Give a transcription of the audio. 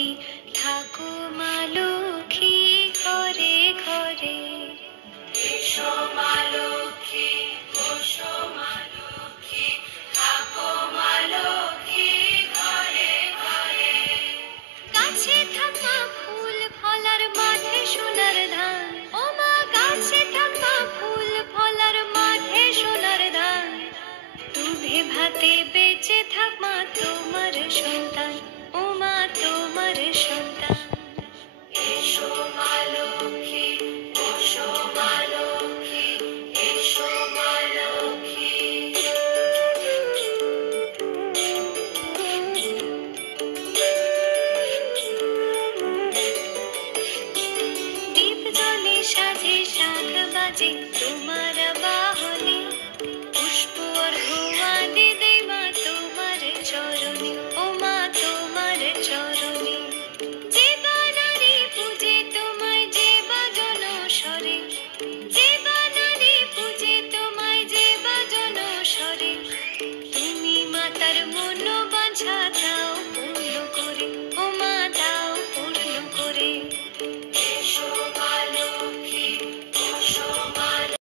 লক্ষ্মী থাকো মা লক্ষ্মী ঘরে ঘরে। এসো মা লক্ষ্মী, বসো মা লক্ষ্মী, থাকো মা লক্ষ্মী ঘরে ঘরে। গাছে থাকা ফুল ফলার মাঠে সোনার ধান, ও মা গাছে থাকা ফুল ফলার মাঠে সোনার ধান। দুধে ভাতে বেঁচে থাক মা তোমার সন্তান, ও মা তোমার সন্তান। এসো মা লক্ষ্মী, বসো মা লক্ষ্মী, এসো মা লক্ষ্মী। দীপ জ্বলে সাজে শাখ বাজে তোমার বাহনে, পুষ্প অর্ঘ্য দেই মা তোমার চরণে, ও মা তোমার চরণে। যে বানারে পূজে তোমায় যে বাজন স্বরে, যে বানারে পূজে তোমায় যে বাজন স্বরে। তুমি মাতার মনোবাঞ্ছা